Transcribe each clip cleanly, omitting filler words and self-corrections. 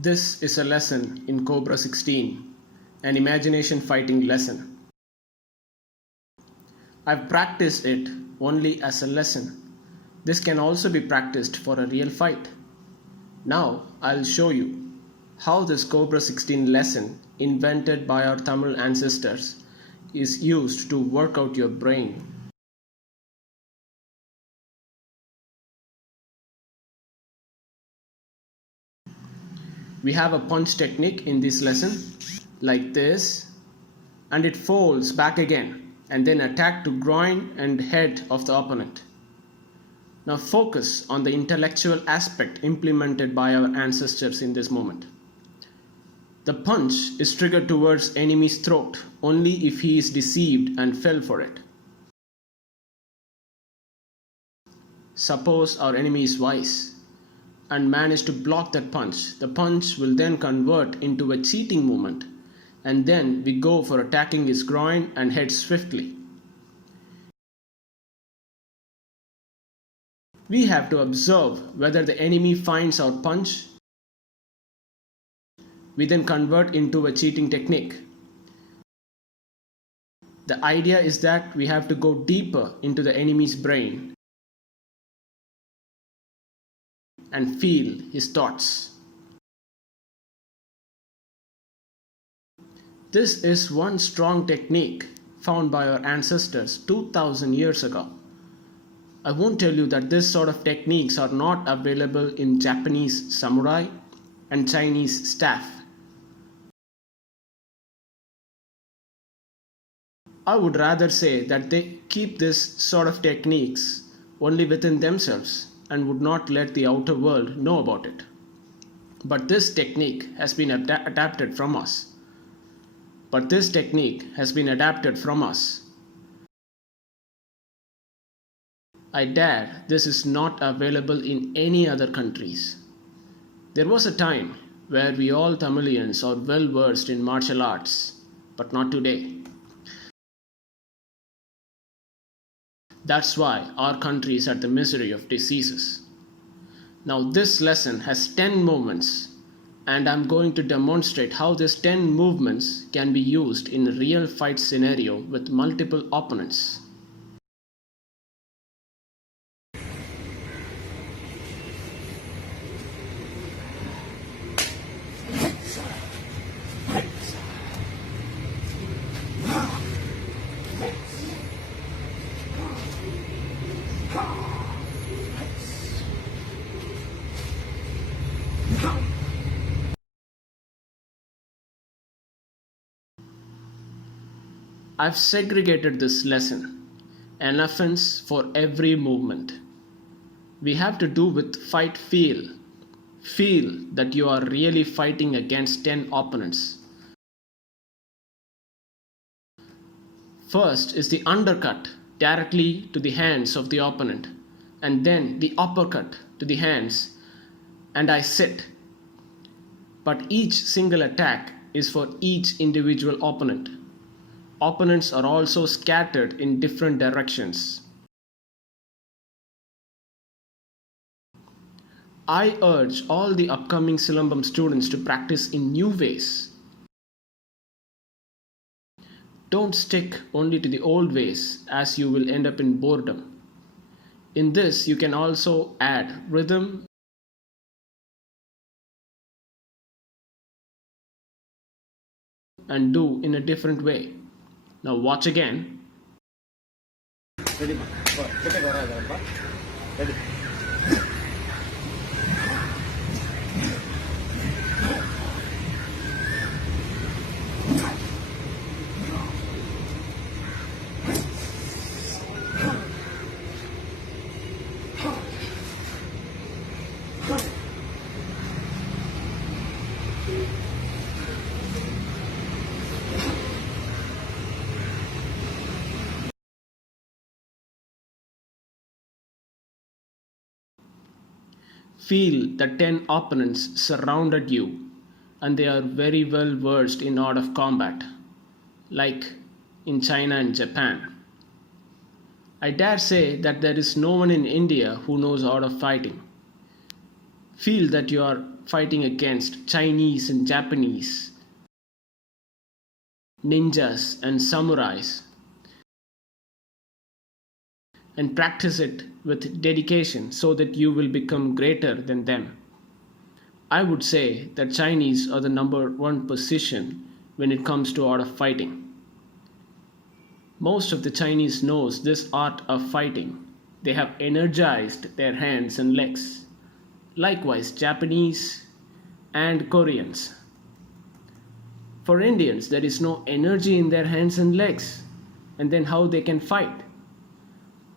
This is a lesson in Cobra 16, an imagination fighting lesson. I've practiced it only as a lesson. This can also be practiced for a real fight. Now I'll show you how this Cobra 16 lesson invented by our Tamil ancestors is used to work out your brain. We have a punch technique in this lesson like this, and it folds back again and then attack to groin and head of the opponent. Now focus on the intellectual aspect implemented by our ancestors in this moment. The punch is triggered towards enemy's throat only if he is deceived and fell for it. Suppose our enemy is wise and manage to block that punch. The punch will then convert into a cheating movement, and then we go for attacking his groin and head swiftly. We have to observe whether the enemy finds our punch. We then convert into a cheating technique. The idea is that we have to go deeper into the enemy's brain and feel his thoughts. This is one strong technique found by our ancestors 2000 years ago. I won't tell you that this sort of techniques are not available in Japanese samurai and Chinese staff. I would rather say that they keep this sort of techniques only within themselves and would not let the outer world know about it. But this technique has been adapted from us. I dare this is not available in any other countries. There was a time where we all Tamilians are well versed in martial arts, but not today. That's why our country is at the misery of diseases. Now this lesson has 10 movements, and I'm going to demonstrate how these 10 movements can be used in a real fight scenario with multiple opponents. I've segregated this lesson, an offense for every movement. We have to do with fight feel. Feel that you are really fighting against 10 opponents. First is the undercut directly to the hands of the opponent, and then the uppercut to the hands, and I sit. But each single attack is for each individual opponent. Opponents are also scattered in different directions. I urge all the upcoming Silambam students to practice in new ways. Don't stick only to the old ways, as you will end up in boredom. In this, you can also add rhythm and do in a different way. Now watch again. Ready? Ready. Feel the 10 opponents surrounded you, and they are very well versed in art of combat, like in China and Japan. I dare say that there is no one in India who knows art of fighting. Feel that you are fighting against Chinese and Japanese, ninjas and samurais, and practice it with dedication so that you will become greater than them. I would say that Chinese are the number one position when it comes to art of fighting. Most of the Chinese knows this art of fighting. They have energized their hands and legs. Likewise, Japanese and Koreans. For Indians, there is no energy in their hands and legs, and then how they can fight?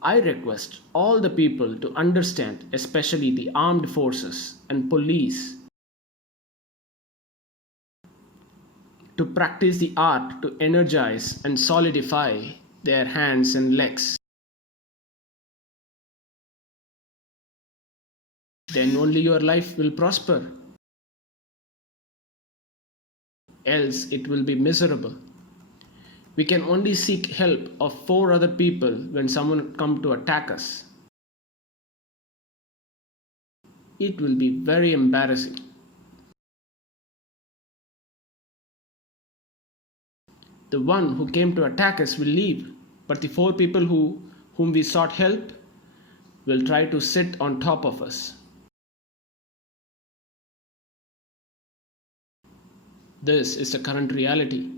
I request all the people to understand, especially the armed forces and police, to practice the art to energize and solidify their hands and legs. Then only your life will prosper. Else it will be miserable. We can only seek help of four other people when someone come to attack us. It will be very embarrassing. The one who came to attack us will leave, but the four people whom we sought help will try to sit on top of us. This is the current reality.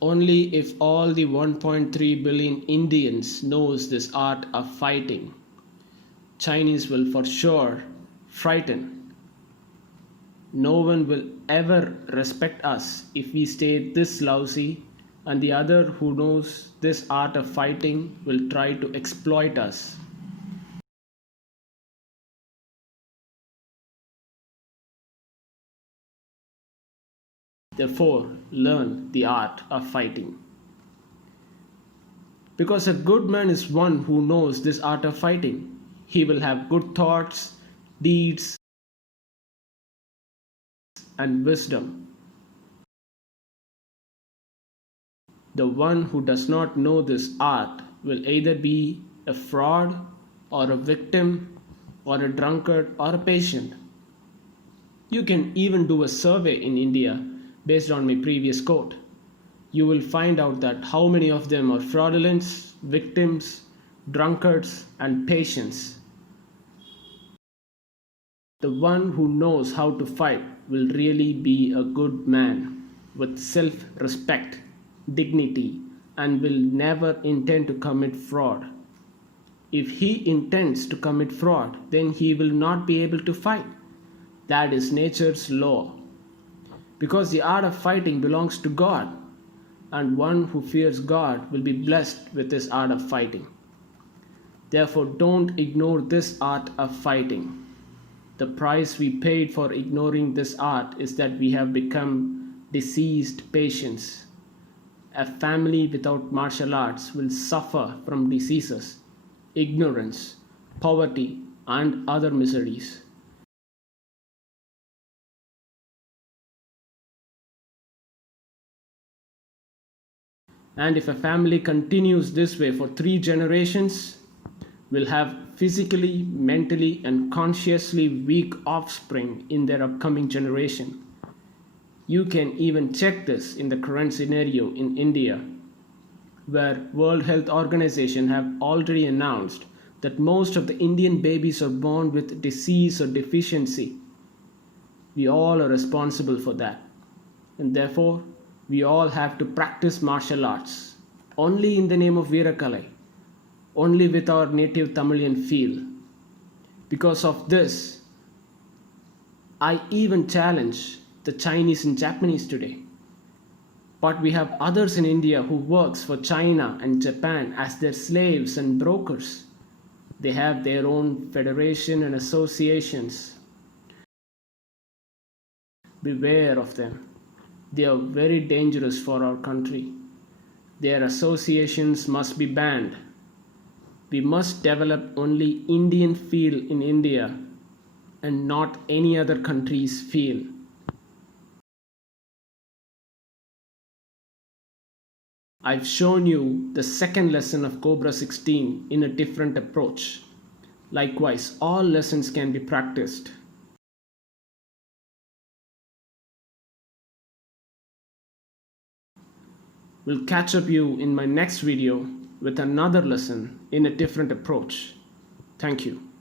Only if all the 1.3 billion Indians knows this art of fighting, Chinese will for sure frighten. No one will ever respect us if we stay this lousy, and the other who knows this art of fighting will try to exploit us. Therefore, learn the art of fighting. Because a good man is one who knows this art of fighting. He will have good thoughts, deeds, and wisdom. The one who does not know this art will either be a fraud or a victim or a drunkard or a patient. You can even do a survey in India based on my previous quote. You will find out that how many of them are fraudulents, victims, drunkards, and patients. The one who knows how to fight will really be a good man with self respect, dignity, and will never intend to commit fraud. If he intends to commit fraud, then he will not be able to fight. That is nature's law. Because the art of fighting belongs to God, and one who fears God will be blessed with this art of fighting. Therefore, don't ignore this art of fighting. The price we paid for ignoring this art is that we have become diseased patients. A family without martial arts will suffer from diseases, ignorance, poverty, and other miseries. And if a family continues this way for 3 generations, will have physically, mentally, and consciously weak offspring in their upcoming generation. You can even check this in the current scenario in India, where World Health Organization have already announced that most of the Indian babies are born with disease or deficiency. We all are responsible for that. And therefore, we all have to practice martial arts only in the name of Veerakalai, only with our native Tamilian feel. Because of this, I even challenge the Chinese and Japanese today. But we have others in India who works for China and Japan as their slaves and brokers. They have their own federation and associations. Beware of them. They are very dangerous for our country. Their associations must be banned. We must develop only Indian feel in India and not any other country's feel. I've shown you the second lesson of Cobra 16 in a different approach. Likewise, all lessons can be practiced. We'll catch up you in my next video with another lesson in a different approach. Thank you.